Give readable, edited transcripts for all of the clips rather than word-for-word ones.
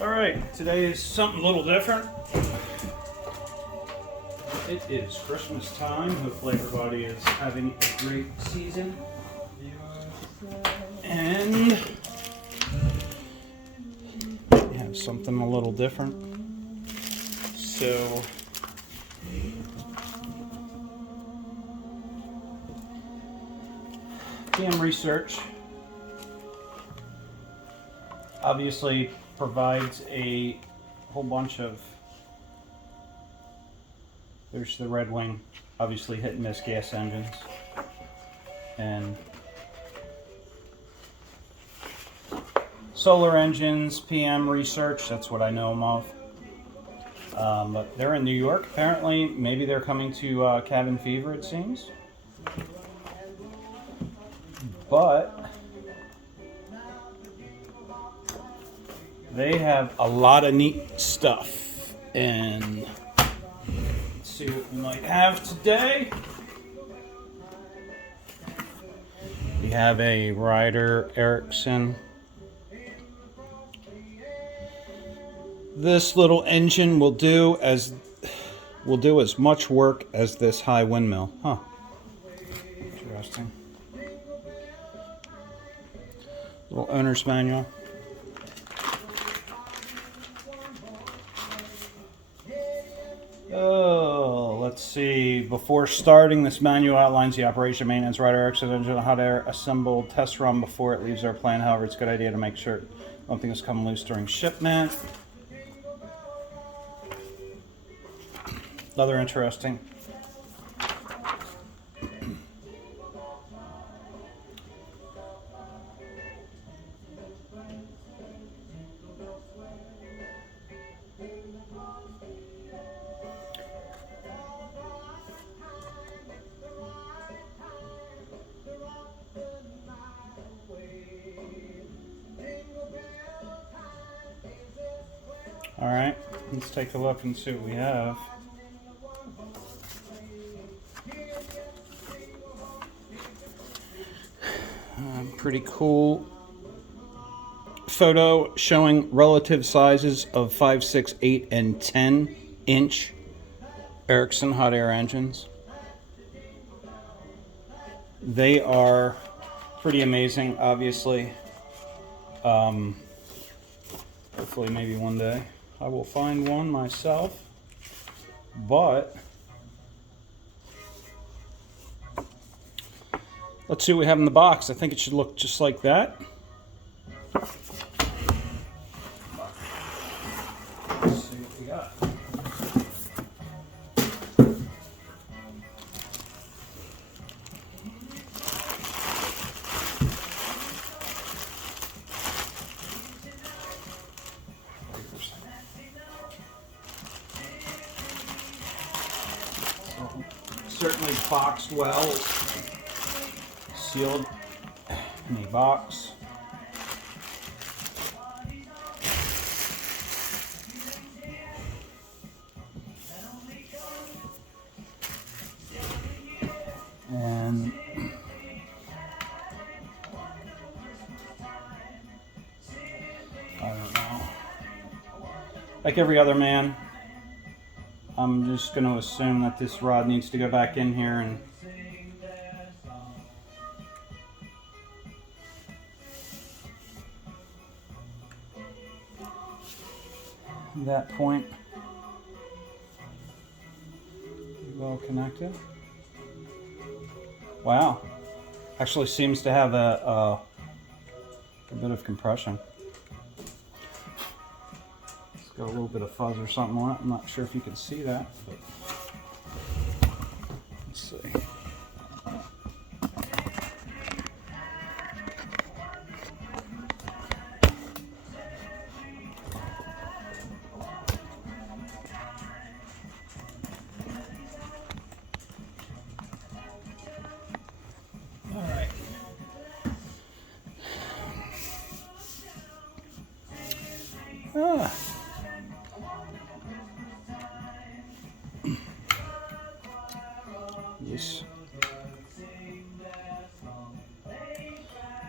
Alright, today is something a little different. It is Christmas time. Hopefully everybody is having a great season. And we have something a little different. So PM Research obviously provides a whole bunch of, there's the Red Wing, obviously hit and miss gas engines, and solar engines. PM Research, that's what I know them of. But they're in New York apparently. Maybe they're coming to Cabin Fever, it seems. But they have a lot of neat stuff, and let's see what we might have today. We have a rider-ericsson. This little engine will do as much work as this high windmill. Huh. Interesting. Little owner's manual. Oh, let's see. Before starting, this manual outlines the operation, maintenance, rider-ericsson engine, how to assemble, test run before it leaves our plant. However, it's a good idea to make sure nothing has come loose during shipment. Another interesting. All right, let's take a look and see what we have. Pretty cool photo showing relative sizes of 5, 6, 8, and 10 inch Ericsson hot air engines. They are pretty amazing, obviously. Hopefully maybe one day I will find one myself, but let's see what we have in the box. I think it should look just like that. Let's see what we got. Certainly boxed well, sealed in a box. And I don't know. Like every other man, I'm just going to assume that this rod needs to go back in here and that point well connected. Wow, actually seems to have a bit of compression. Got a little bit of fuzz or something on it. I'm not sure if you can see that, but let's see. All right.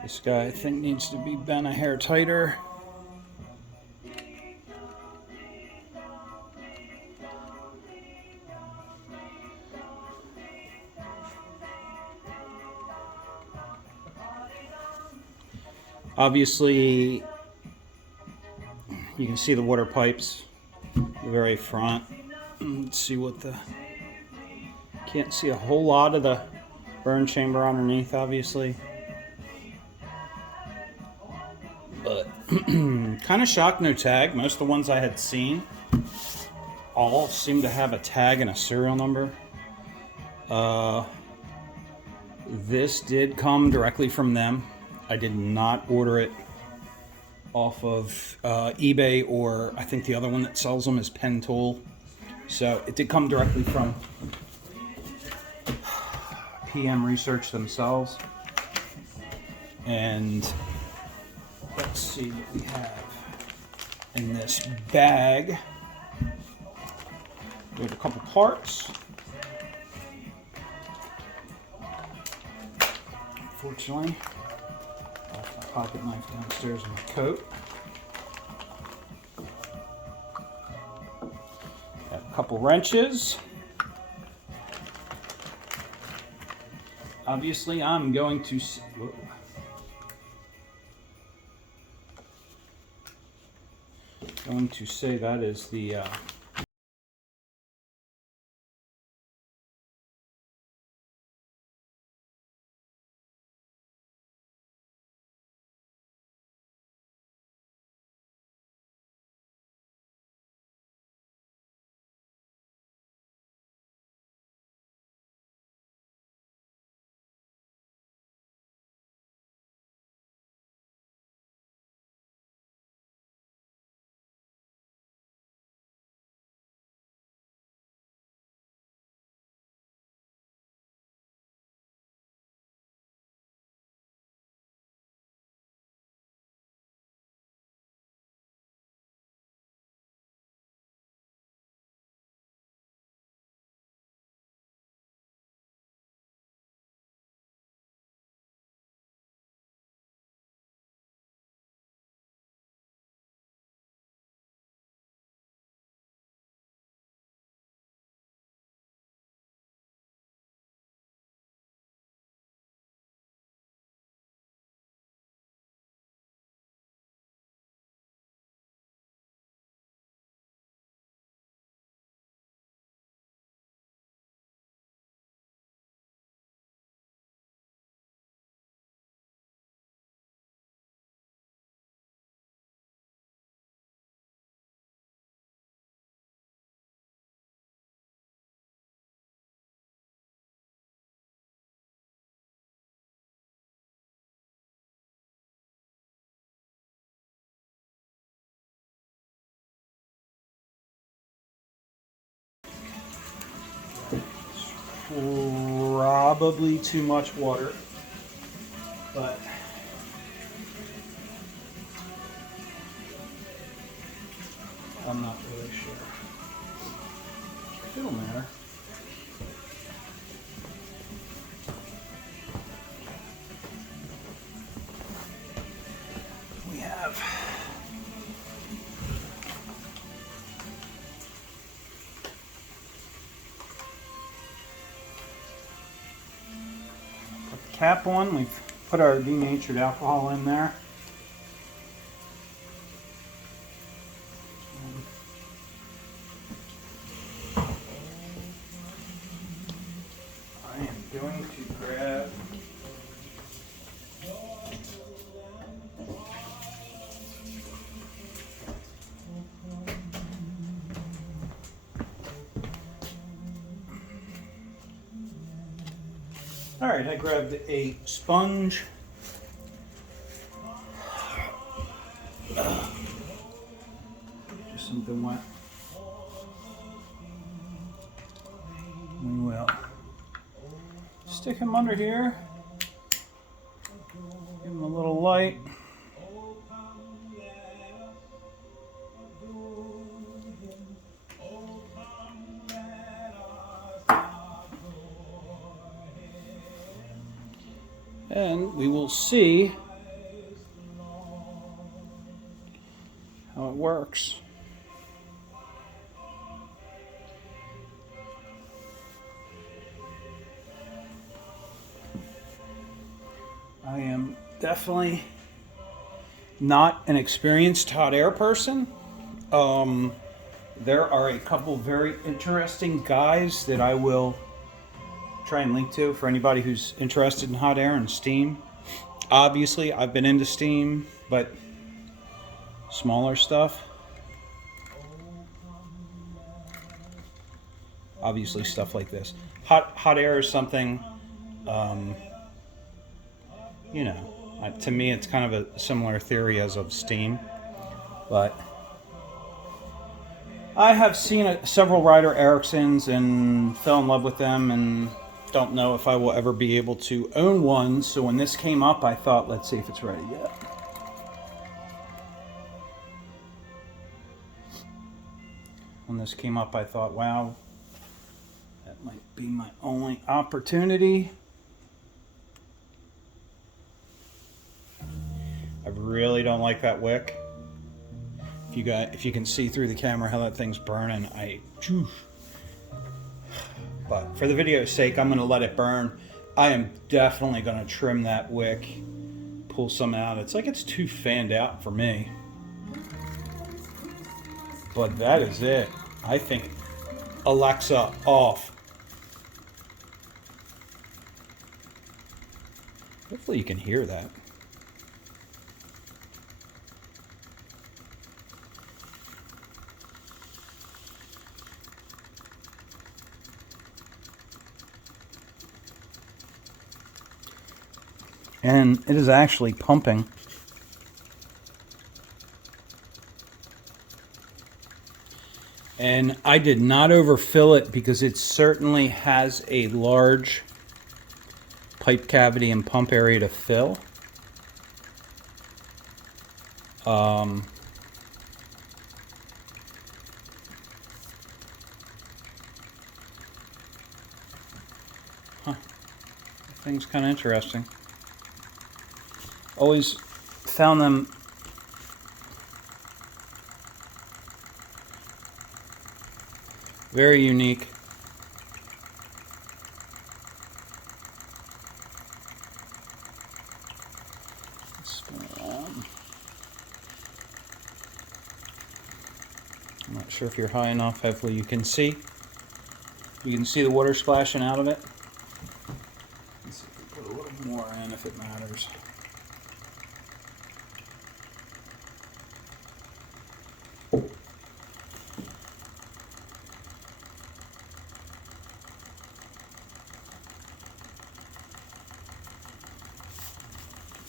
This guy, I think, needs to be bent a hair tighter. Obviously, you can see the water pipes, the very front. Let's see what the... Can't see a whole lot of the burn chamber underneath, obviously. But kind of shocked, no tag. Most of the ones I had seen all seem to have a tag and a serial number. This did come directly from them. I did not order it off of eBay, or I think the other one that sells them is Pen Tool. So it did come directly from PM Research themselves. And let's see what we have in this bag. We have a couple parts. Unfortunately, I left my pocket knife downstairs in my coat. Got a couple wrenches. Obviously, I'm going to... Whoa. Going to say that is the probably too much water, but I'm not really sure. It don't matter. We have put the cap on. We've put our denatured alcohol in there. I am going to grab Alright, I grabbed a sponge. Just something wet. We will stick him under here. Give him a little light. And we will see how it works. I am definitely not an experienced hot air person. There are a couple very interesting guys that I will try and link to for anybody who's interested in hot air and steam. Obviously, I've been into steam, but smaller stuff. Obviously, stuff like this. Hot air is something, you know, to me it's kind of a similar theory as of steam. But I have seen several rider-ericssons and fell in love with them and don't know if I will ever be able to own one. So when this came up, I thought, let's see if it's ready yet. When this came up, I thought, wow, that might be my only opportunity. I really don't like that wick. If you can see through the camera how that thing's burning, but for the video's sake, I'm going to let it burn. I am definitely going to trim that wick, pull some out. It's like it's too fanned out for me. But that is it. I think Alexa off. Hopefully you can hear that. And it is actually pumping. And I did not overfill it because it certainly has a large pipe cavity and pump area to fill. Thing's kind of interesting. Always found them very unique. Spin it around. I'm not sure if you're high enough. Hopefully you can see. You can see the water splashing out of it. Let's see if we put a little more in if it matters.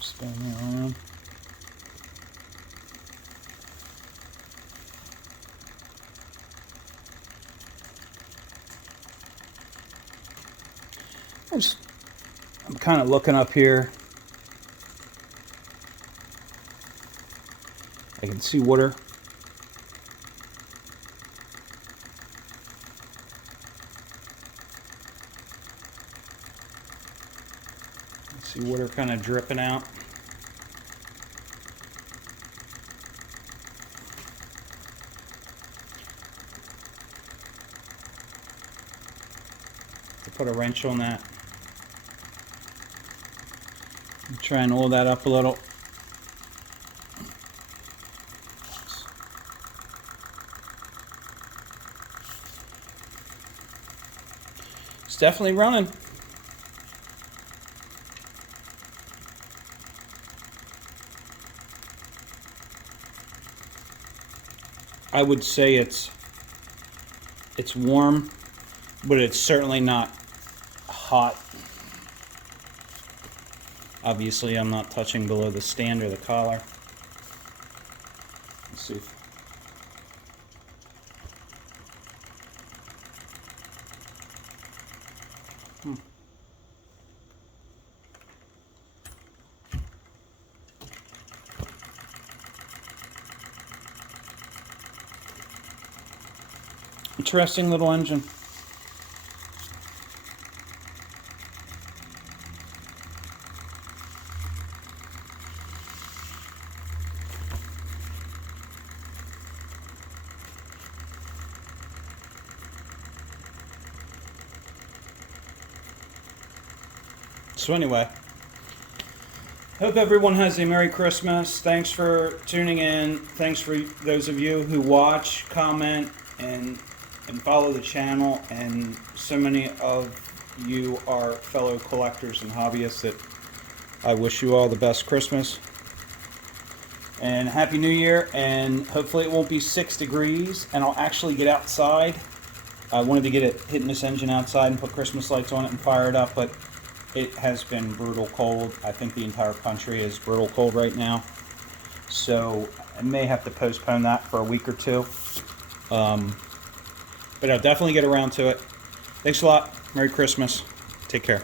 Spinning it around. I'm kind of looking up here. I can see water. See water kind of dripping out. To put a wrench on that. Try and oil that up a little. It's definitely running. I would say it's warm, but it's certainly not hot. Obviously, I'm not touching below the stand or the collar. Let's see. Interesting little engine. So anyway, Hope everyone has a Merry Christmas. Thanks for tuning in. Thanks for those of you who watch, comment, and follow the channel. And so many of you are fellow collectors and hobbyists that I wish you all the best Christmas. And Happy New Year. And hopefully it won't be 6 degrees and I'll actually get outside. I wanted to get it hitting this engine outside and put Christmas lights on it and fire it up, but it has been brutal cold. I think the entire country is brutal cold right now. So I may have to postpone that for a week or two. But I'll definitely get around to it. Thanks a lot. Merry Christmas. Take care.